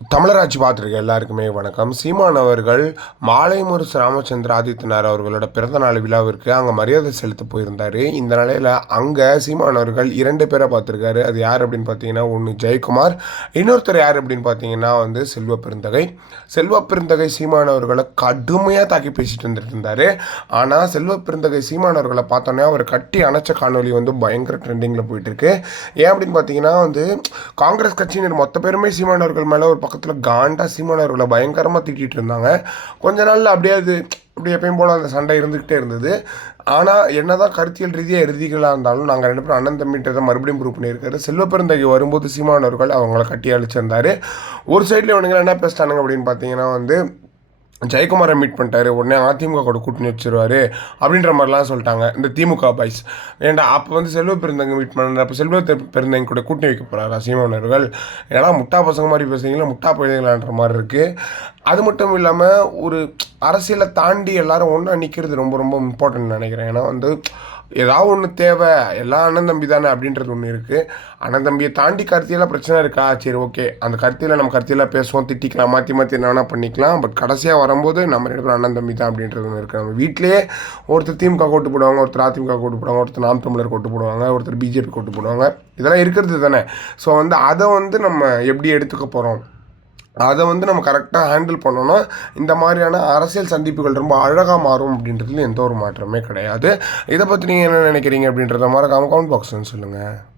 தமிழராட்சி பார்த்துருக்க எல்லாருக்குமே வணக்கம். சீமான் அவர்கள் மாலை ராமச்சந்திர ஆதித்யநாத் அவர்களோட பிறந்தநாள் விழாவிற்கு அங்கே மரியாதை செலுத்த போயிருந்தார். இந்த நிலையில் அங்கே சீமான் அவர்கள் இரண்டு பேரை பார்த்துருக்காரு. அது யார் அப்படின்னு பார்த்தீங்கன்னா ஒன்று ஜெயக்குமார் இன்னொருத்தர் யார் அப்படின்னு பார்த்தீங்கன்னா வந்து செல்வ பெருந்தகை. செல்வ பெருந்தகை சீமான் அவர்களை கடுமையாக தாக்கி பேசிட்டு வந்துட்டு இருந்தார். ஆனால் செல்வ பெருந்தகை சீமான் அவர்களை பார்த்தோன்னே அவர் கட்டி அணைச்ச காணொலி வந்து பயங்கர ட்ரெண்டிங்கில் போயிட்டுருக்கு ஏன் அப்படின்னு பார்த்தீங்கன்னா வந்து காங்கிரஸ் கட்சியினர் மொத்த பேருமே சீமான் அவர்கள் மேலே ஒரு பக்கத்தில் காண்டா சீமானவர்களை பயங்கரமாக திட்டிகிட்டு இருந்தாங்க. கொஞ்ச நாளில் அப்படியே அது இப்படி எப்பயும் போல் அந்த சண்டை இருந்துக்கிட்டே இருந்தது. ஆனால் என்ன தான் கருத்தியல் ரீதியாக எழுதிகளாக இருந்தாலும் நாங்கள் ரெண்டு பேரும் அண்ணன் தம்பின்றதை மறுபடியும் ப்ரூவ் பண்ணியிருக்காரு. செல்வப்பெருந்தகை வரும்போது சீமானவர்கள் அவங்கள கட்டி அழிச்சிருந்தார். ஒரு சைடில் இவனுங்க என்ன பேசிட்டானுங்க அப்படின்னு பார்த்தீங்கன்னா வந்து ஜெயக்குமாரை மீட் பண்ணிட்டாரு. உடனே அதிமுக கூட கூட்டணி வச்சிருவாரு அப்படின்ற மாதிரிலாம் சொல்லிட்டாங்க. இந்த திமுக பாய்ஸ் ஏன்டா அப்போ வந்து செல்வ பெருந்தங்க மீட் பண்ண அப்போ செல்வ பெருந்தங்க கூட கூட்டணி வைக்க போகிறாரா சீமானவர்கள் ஏன்னா முட்டா பசங்க மாதிரி பேசுகிறீங்களா முட்டா பையங்களான்ற மாதிரி இருக்குது அது மட்டும் இல்லாமல் ஒரு அரசியலை தாண்டி எல்லாரும் ஒன்றா நிற்கிறது ரொம்ப ரொம்ப இம்பார்ட்டன்ட் நினைக்கிறேன். ஏன்னா வந்து ஏதாவது ஒன்று தேவை எல்லாம் அண்ணன் தம்பி தானே அப்படின்றது ஒன்று இருக்குது அண்ணன் தம்பியை தாண்டி கருத்தியெல்லாம் பிரச்சனை இருக்கா? சரி ஓகே. அந்த கருத்தியில் நம்ம கருத்தியெல்லாம் பேசுவோம் திட்டிக்கலாம் மாற்றி மாற்றி என்ன வேணால் பண்ணிக்கலாம். பட் கடைசியாக வரும்போது நம்ம ரெண்டு பேரும் அண்ணன் தம்பி தான் அப்படின்றது ஒன்று இருக்குது நம்ம வீட்டிலேயே ஒருத்தர் திமுக கோட்டு போடுவாங்க ஒருத்தர் அதிமுக கோட்டு போடுவாங்க ஒருத்தர் நாம் தமிழர் கோட்டு போடுவாங்க ஒருத்தர் பிஜேபி கோட்டு போடுவாங்க. இதெல்லாம் இருக்கிறது தானே. ஸோ வந்து அதை வந்து நம்ம எப்படி எடுத்துக்க போகிறோம் அதை வந்து நம்ம கரெக்டாக ஹேண்டில் பண்ணோன்னா இந்த மாதிரியான அரசியல் சந்திப்புகள் ரொம்ப அழகாக மாறும் அப்படின்றதுல எந்த ஒரு மாற்றமே கிடையாது. இதை பற்றி நீங்கள் என்ன நினைக்கிறீங்க அப்படின்றத மாதிரி கமெண்ட் பாக்ஸ்ன்னு சொல்லுங்கள்